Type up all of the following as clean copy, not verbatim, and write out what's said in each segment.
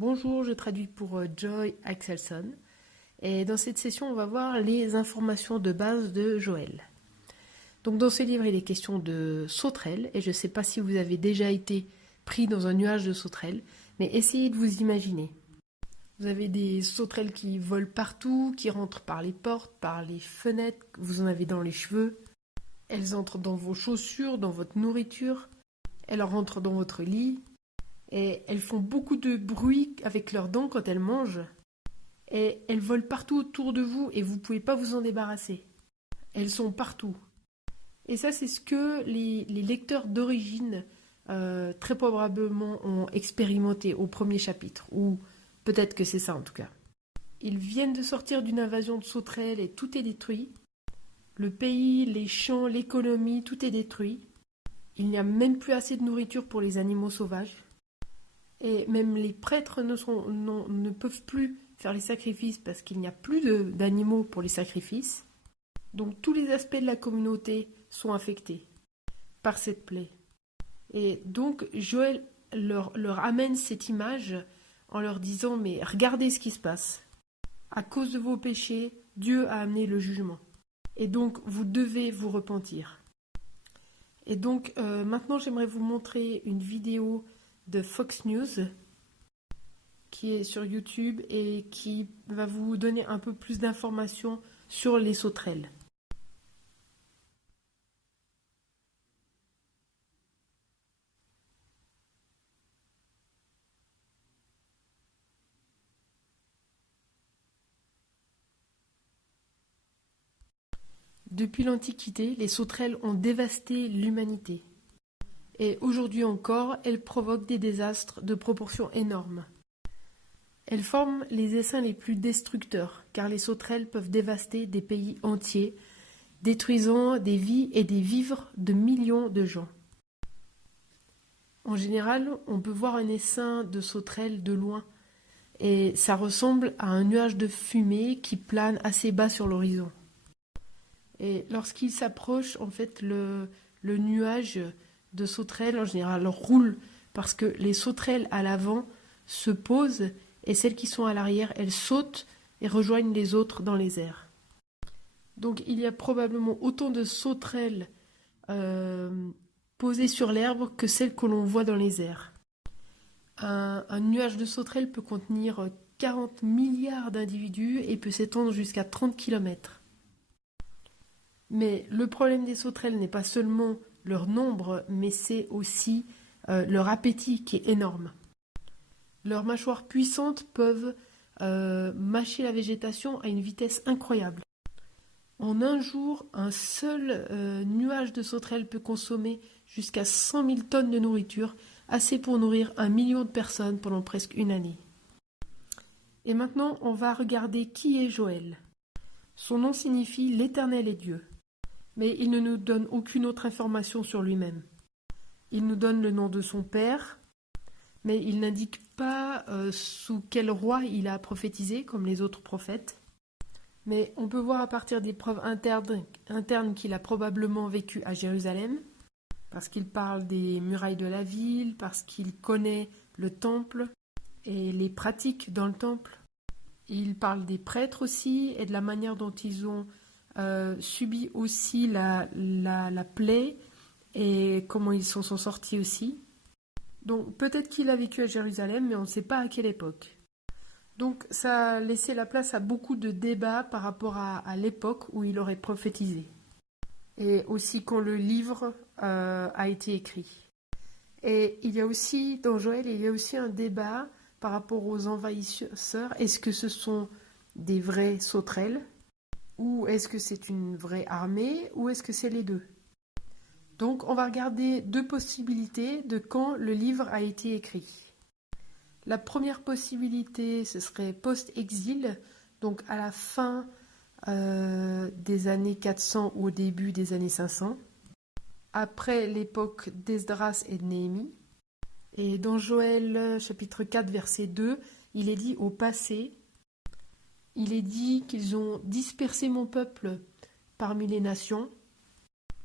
Bonjour, je traduis pour Joy Axelson et dans cette session on va voir les informations de base de Joël. Donc dans ce livre il est question de sauterelles et je ne sais pas si vous avez déjà été pris dans un nuage de sauterelles, mais essayez de vous imaginer. Vous avez des sauterelles qui volent partout, qui rentrent par les portes, par les fenêtres, vous en avez dans les cheveux. Elles entrent dans vos chaussures, dans votre nourriture, elles rentrent dans votre lit. Et elles font beaucoup de bruit avec leurs dents quand elles mangent. Et elles volent partout autour de vous et vous ne pouvez pas vous en débarrasser. Elles sont partout. Et ça, c'est ce que les lecteurs d'origine, très probablement, ont expérimenté au premier chapitre. Ou peut-être que c'est ça en tout cas. Ils viennent de sortir d'une invasion de sauterelles et tout est détruit. Le pays, les champs, l'économie, tout est détruit. Il n'y a même plus assez de nourriture pour les animaux sauvages. Et même les prêtres ne peuvent plus faire les sacrifices parce qu'il n'y a plus d'animaux pour les sacrifices. Donc tous les aspects de la communauté sont affectés par cette plaie. Et donc Joël leur amène cette image en leur disant « Mais regardez ce qui se passe. À cause de vos péchés, Dieu a amené le jugement. Et donc vous devez vous repentir. » Et donc maintenant j'aimerais vous montrer une vidéo de Fox News qui est sur YouTube et qui va vous donner un peu plus d'informations sur les sauterelles. Depuis l'Antiquité, les sauterelles ont dévasté l'humanité. Et aujourd'hui encore, elles provoquent des désastres de proportions énormes. Elles forment les essaims les plus destructeurs, car les sauterelles peuvent dévaster des pays entiers, détruisant des vies et des vivres de millions de gens. En général, on peut voir un essaim de sauterelles de loin, et ça ressemble à un nuage de fumée qui plane assez bas sur l'horizon. Et lorsqu'il s'approche, en fait, le nuage de sauterelles, en général, roule parce que les sauterelles à l'avant se posent et celles qui sont à l'arrière, elles sautent et rejoignent les autres dans les airs. Donc il y a probablement autant de sauterelles posées sur l'herbe que celles que l'on voit dans les airs. Un nuage de sauterelles peut contenir 40 milliards d'individus et peut s'étendre jusqu'à 30 km. Mais le problème des sauterelles n'est pas seulement leur nombre, mais c'est aussi leur appétit qui est énorme. Leurs mâchoires puissantes peuvent mâcher la végétation à une vitesse incroyable. En un jour, un seul nuage de sauterelles peut consommer jusqu'à 100 000 tonnes de nourriture, assez pour nourrir 1 million de personnes pendant presque une année. Et maintenant, on va regarder qui est Joël. Son nom signifie « l'Éternel est Dieu ». Mais il ne nous donne aucune autre information sur lui-même. Il nous donne le nom de son père, mais il n'indique pas sous quel roi il a prophétisé, comme les autres prophètes. Mais on peut voir à partir des preuves internes qu'il a probablement vécu à Jérusalem, parce qu'il parle des murailles de la ville, parce qu'il connaît le temple et les pratiques dans le temple. Il parle des prêtres aussi et de la manière dont ils ont subi aussi la plaie et comment ils s'en sont sortis aussi. Donc peut-être qu'il a vécu à Jérusalem, mais on ne sait pas à quelle époque. Donc ça a laissé la place à beaucoup de débats par rapport à l'époque où il aurait prophétisé. Et aussi quand le livre a été écrit. Et il y a aussi, dans Joël, il y a aussi un débat par rapport aux envahisseurs. Est-ce que ce sont des vraies sauterelles ? Ou est-ce que c'est une vraie armée, ou est-ce que c'est les deux? Donc on va regarder deux possibilités de quand le livre a été écrit. La première possibilité, ce serait post-exil, donc à la fin des années 400 ou au début des années 500, après l'époque d'Esdras et de Néhémie. Et dans Joël chapitre 4 verset 2, il est dit au passé, il est dit qu'ils ont dispersé mon peuple parmi les nations.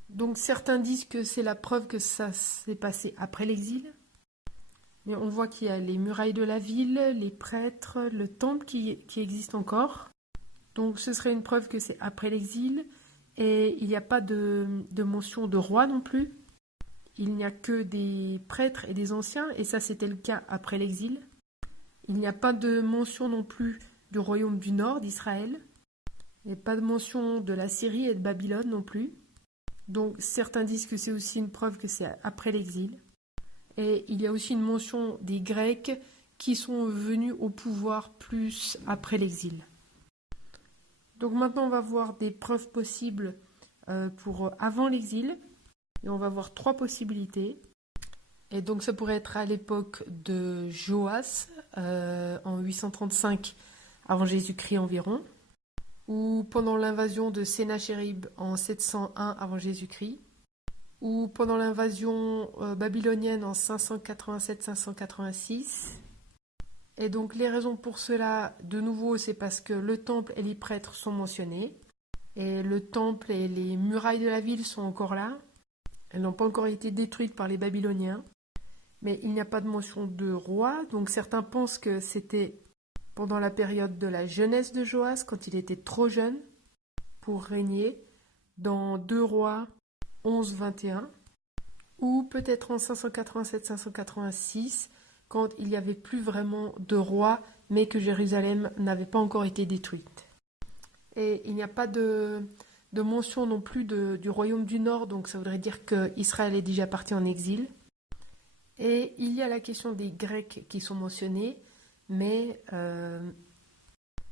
Donc certains disent que c'est la preuve que ça s'est passé après l'exil. Mais on voit qu'il y a les murailles de la ville, les prêtres, le temple qui existe encore. Donc ce serait une preuve que c'est après l'exil. Et il n'y a pas de mention de roi non plus. Il n'y a que des prêtres et des anciens, et ça c'était le cas après l'exil. Il n'y a pas de mention non plus du royaume du nord d'Israël. Il n'y a pas de mention de la Syrie et de Babylone non plus. Donc certains disent que c'est aussi une preuve que c'est après l'exil. Et il y a aussi une mention des Grecs qui sont venus au pouvoir plus après l'exil. Donc maintenant on va voir des preuves possibles pour avant l'exil. Et on va voir 3 possibilités. Et donc ça pourrait être à l'époque de Joas, en 835 avant Jésus-Christ environ, ou pendant l'invasion de Sénachérib en 701 avant Jésus-Christ, ou pendant l'invasion babylonienne en 587-586. Et donc les raisons pour cela, de nouveau, c'est parce que le temple et les prêtres sont mentionnés, et le temple et les murailles de la ville sont encore là. Elles n'ont pas encore été détruites par les Babyloniens, mais il n'y a pas de mention de roi, donc certains pensent que c'était pendant la période de la jeunesse de Joas, quand il était trop jeune pour régner, dans 2 Rois 11-21, ou peut-être en 587-586, quand il n'y avait plus vraiment de roi, mais que Jérusalem n'avait pas encore été détruite. Et il n'y a pas de mention non plus du royaume du Nord, donc ça voudrait dire qu'Israël est déjà parti en exil. Et il y a la question des Grecs qui sont mentionnés, mais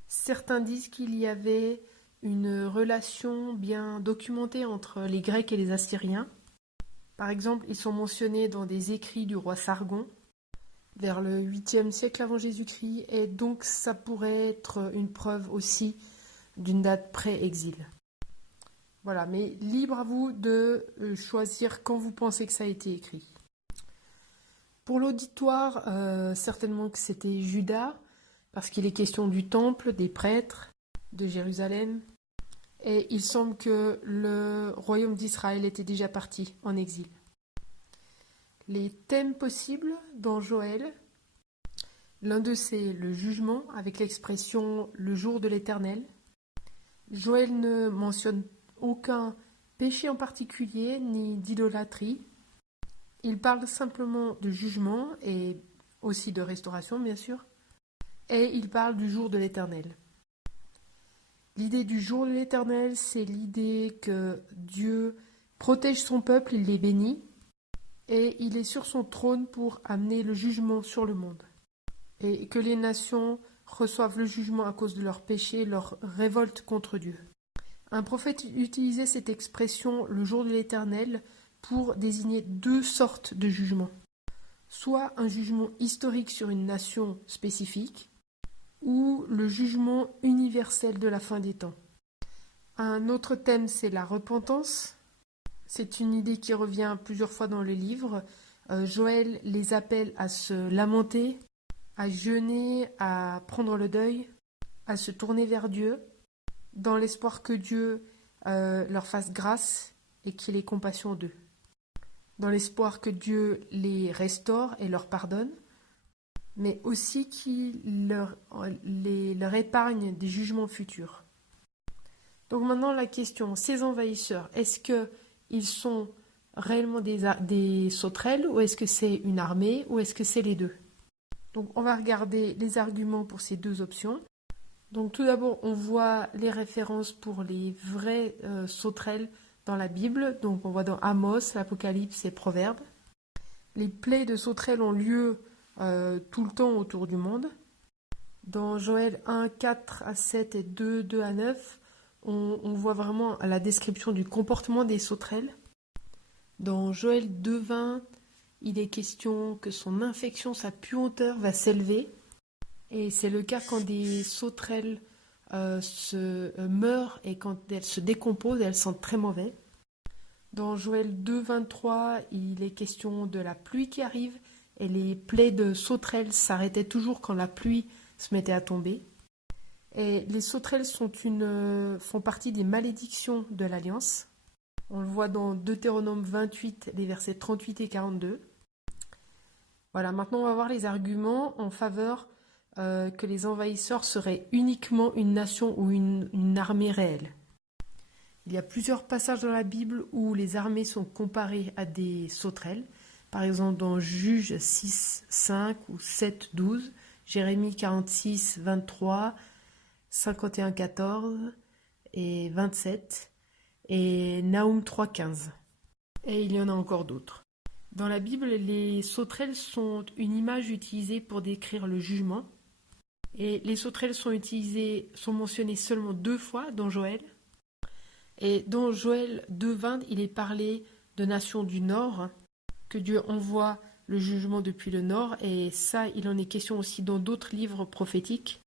certains disent qu'il y avait une relation bien documentée entre les Grecs et les Assyriens. Par exemple, ils sont mentionnés dans des écrits du roi Sargon, vers le 8e siècle avant Jésus-Christ, et donc ça pourrait être une preuve aussi d'une date pré-exil. Voilà, mais libre à vous de choisir quand vous pensez que ça a été écrit. Pour l'auditoire, certainement que c'était Juda, parce qu'il est question du temple, des prêtres, de Jérusalem. Et il semble que le royaume d'Israël était déjà parti en exil. Les thèmes possibles dans Joël, l'un d'eux c'est le jugement, avec l'expression « le jour de l'Éternel ». Joël ne mentionne aucun péché en particulier, ni d'idolâtrie. Il parle simplement de jugement et aussi de restauration, bien sûr. Et il parle du jour de l'Éternel. L'idée du jour de l'Éternel, c'est l'idée que Dieu protège son peuple, il les bénit, et il est sur son trône pour amener le jugement sur le monde. Et que les nations reçoivent le jugement à cause de leurs péchés, leur révolte contre Dieu. Un prophète utilisait cette expression, le jour de l'Éternel, pour désigner 2 sortes de jugements. Soit un jugement historique sur une nation spécifique, ou le jugement universel de la fin des temps. Un autre thème, c'est la repentance. C'est une idée qui revient plusieurs fois dans le livre. Joël les appelle à se lamenter, à jeûner, à prendre le deuil, à se tourner vers Dieu, dans l'espoir que Dieu leur fasse grâce et qu'il ait compassion d'eux. Dans l'espoir que Dieu les restaure et leur pardonne, mais aussi qu'il leur épargne des jugements futurs. Donc maintenant la question, ces envahisseurs, est-ce qu'ils sont réellement des sauterelles ou est-ce que c'est une armée ou est-ce que c'est les deux? Donc on va regarder les arguments pour ces 2 options. Donc tout d'abord on voit les références pour les vraies sauterelles dans la Bible. Donc on voit dans Amos, l'Apocalypse et Proverbes. Les plaies de sauterelles ont lieu tout le temps autour du monde. Dans Joël 1, 4 à 7 et 2, 2 à 9, on voit vraiment la description du comportement des sauterelles. Dans Joël 2, 20, il est question que son infection, sa puanteur va s'élever. Et c'est le cas quand des sauterelles meurent et quand elles se décomposent, elles sentent très mauvais. Dans Joël 2, 23, il est question de la pluie qui arrive et les plaies de sauterelles s'arrêtaient toujours quand la pluie se mettait à tomber. Et les sauterelles font partie des malédictions de l'Alliance. On le voit dans Deutéronome 28, les versets 38 et 42. Voilà, maintenant on va voir les arguments en faveur que les envahisseurs seraient uniquement une nation ou une armée réelle. Il y a plusieurs passages dans la Bible où les armées sont comparées à des sauterelles. Par exemple dans Juges 6, 5 ou 7, 12, Jérémie 46, 23, 51, 14 et 27 et Naoum 3, 15. Et il y en a encore d'autres. Dans la Bible, les sauterelles sont une image utilisée pour décrire le jugement. Et les sauterelles sont mentionnées seulement 2 fois dans Joël. Et dans Joël 2,20, il est parlé de nations du Nord, que Dieu envoie le jugement depuis le Nord. Et ça, il en est question aussi dans d'autres livres prophétiques.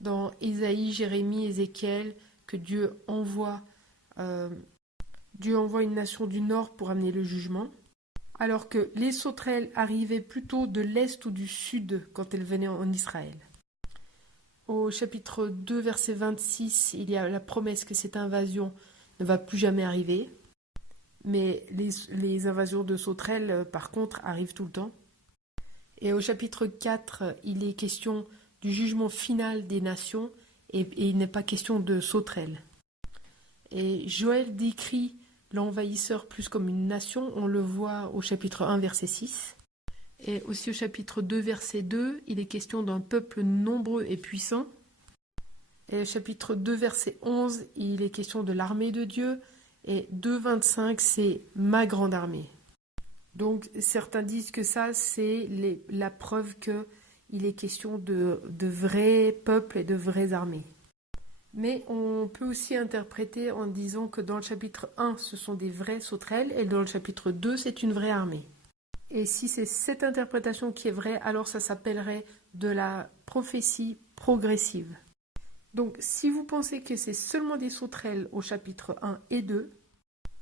Dans Ésaïe, Jérémie, Ézéchiel, que Dieu envoie une nation du Nord pour amener le jugement. Alors que les sauterelles arrivaient plutôt de l'Est ou du Sud quand elles venaient en Israël. Au chapitre 2, verset 26, il y a la promesse que cette invasion ne va plus jamais arriver. Mais les invasions de sauterelles, par contre, arrivent tout le temps. Et au chapitre 4, il est question du jugement final des nations et il n'est pas question de sauterelles. Et Joël décrit l'envahisseur plus comme une nation, on le voit au chapitre 1, verset 6. Et aussi au chapitre 2, verset 2, il est question d'un peuple nombreux et puissant. Et au chapitre 2, verset 11, il est question de l'armée de Dieu. Et 2, 25, c'est ma grande armée. Donc certains disent que ça, c'est la preuve qu'il est question de vrais peuples et de vraies armées. Mais on peut aussi interpréter en disant que dans le chapitre 1, ce sont des vraies sauterelles et dans le chapitre 2, c'est une vraie armée. Et si c'est cette interprétation qui est vraie, alors ça s'appellerait de la prophétie progressive. Donc si vous pensez que c'est seulement des sauterelles au chapitre 1 et 2,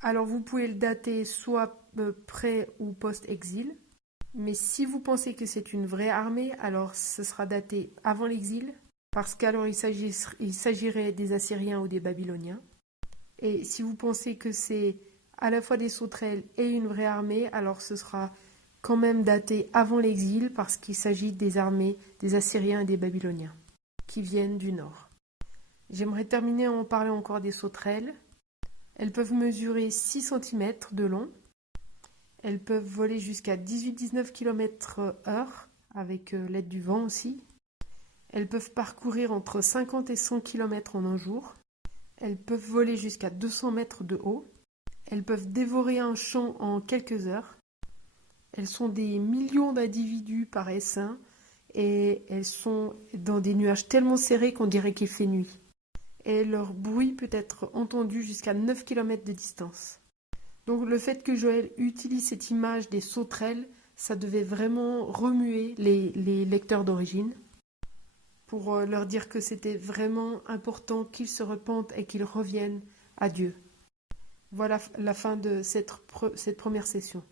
alors vous pouvez le dater soit pré ou post-exil. Mais si vous pensez que c'est une vraie armée, alors ce sera daté avant l'exil, parce qu'alors il s'agirait des Assyriens ou des Babyloniens. Et si vous pensez que c'est à la fois des sauterelles et une vraie armée, alors ce sera quand même daté avant l'exil, parce qu'il s'agit des armées des Assyriens et des Babyloniens, qui viennent du nord. J'aimerais terminer en parlant encore des sauterelles. Elles peuvent mesurer 6 cm de long. Elles peuvent voler jusqu'à 18-19 km/h, avec l'aide du vent aussi. Elles peuvent parcourir entre 50 et 100 km en un jour. Elles peuvent voler jusqu'à 200 mètres de haut. Elles peuvent dévorer un champ en quelques heures. Elles sont des millions d'individus par essaim et elles sont dans des nuages tellement serrés qu'on dirait qu'il fait nuit. Et leur bruit peut être entendu jusqu'à 9 km de distance. Donc le fait que Joël utilise cette image des sauterelles, ça devait vraiment remuer les lecteurs d'origine pour leur dire que c'était vraiment important qu'ils se repentent et qu'ils reviennent à Dieu. Voilà la fin de cette première session.